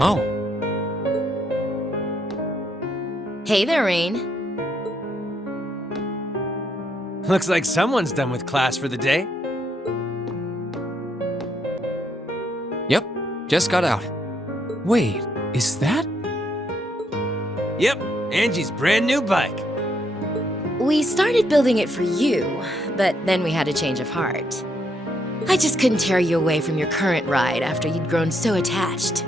Oh, Hey there, Rain. Looks like someone's done with class for the day. yep, just got out. Wait, is that? Yep, Angie's brand new bike. We started building it for you, but then we had a change of heart. I just couldn't tear you away from your current ride after you'd grown so attached.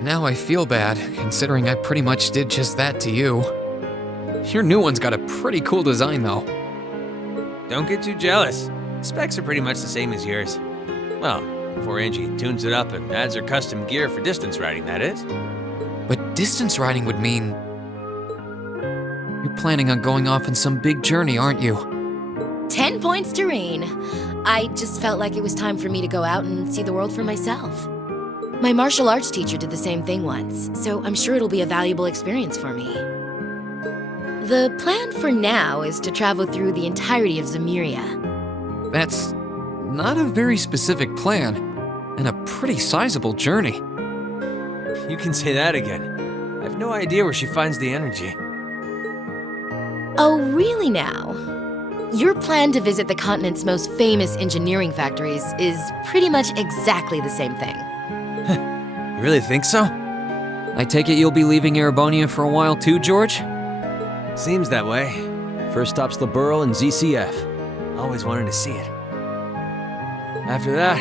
Now I feel bad, considering I pretty much did just that to you. Your new one's got a pretty cool design, though. Don't get too jealous. Specs are pretty much the same as yours. Well, before Angie tunes it up and adds her custom gear for distance riding, that is. But distance riding would mean... You're planning on going off on some big journey, aren't you? 10 points to Rain. I just felt like it was time for me to go out and see the world for myself. My martial arts teacher did the same thing once, so I'm sure it'll be a valuable experience for me. The plan for now is to travel through the entirety of Zemuria. That's not a very specific plan, and a pretty sizable journey. You can say that again. I have no idea where she finds the energy. Oh, really now? Your plan to visit the continent's most famous engineering factories is pretty much exactly the same thing. You really think so? I take it you'll be leaving Erebonia for a while too, George? Seems that way. First stop's the Burl and ZCF. Always wanted to see it. After that,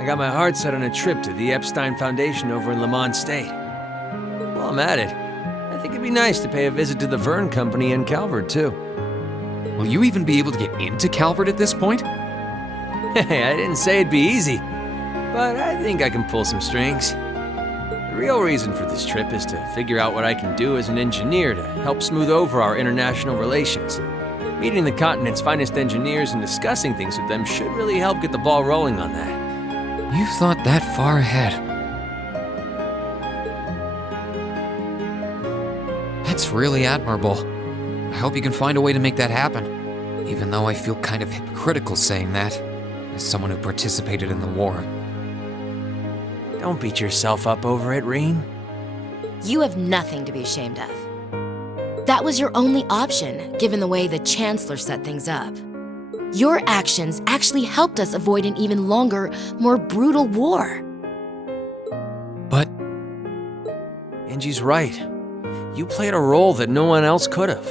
I got my heart set on a trip to the Epstein Foundation over in Lemont State. While I'm at it, I think it'd be nice to pay a visit to the Verne Company in Calvert, too. Will you even be able to get into Calvert at this point? Hey, I didn't say it'd be easy, but I think I can pull some strings. The real reason for this trip is to figure out what I can do as an engineer to help smooth over our international relations. Meeting the continent's finest engineers and discussing things with them should really help get the ball rolling on that. You've thought that far ahead. That's really admirable. I hope you can find a way to make that happen, even though I feel kind of hypocritical saying that, as someone who participated in the war. Don't beat yourself up over it, Reen. You have nothing to be ashamed of. That was your only option, given the way the Chancellor set things up. Your actions actually helped us avoid an even longer, more brutal war. But Angie's right. You played a role that no one else could have.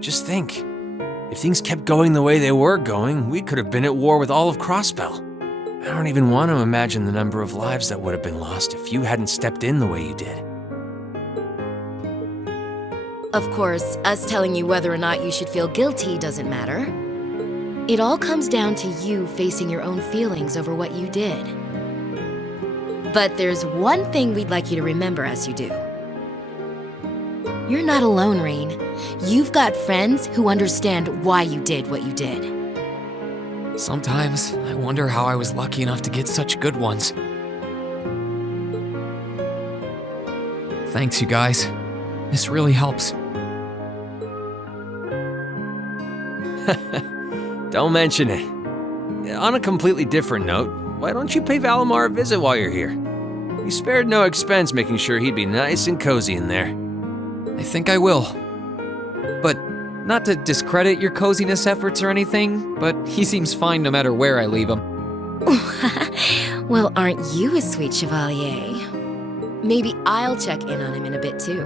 Just think, if things kept going the way they were going, we could have been at war with all of Crossbell. I don't even want to imagine the number of lives that would have been lost if you hadn't stepped in the way you did. Of course, us telling you whether or not you should feel guilty doesn't matter. It all comes down to you facing your own feelings over what you did. But there's one thing we'd like you to remember as you do. You're not alone, Rain. You've got friends who understand why you did what you did. sometimes I wonder how I was lucky enough to get such good ones. Thanks, you guys. This really helps. Don't mention it. On a completely different note, why don't you pay Valimar a visit while you're here? You spared no expense making sure he'd be nice and cozy in there. I think I will. But not to discredit your coziness efforts or anything, but he seems fine no matter where I leave him. Well, aren't you a sweet chevalier? Maybe I'll check in on him in a bit too.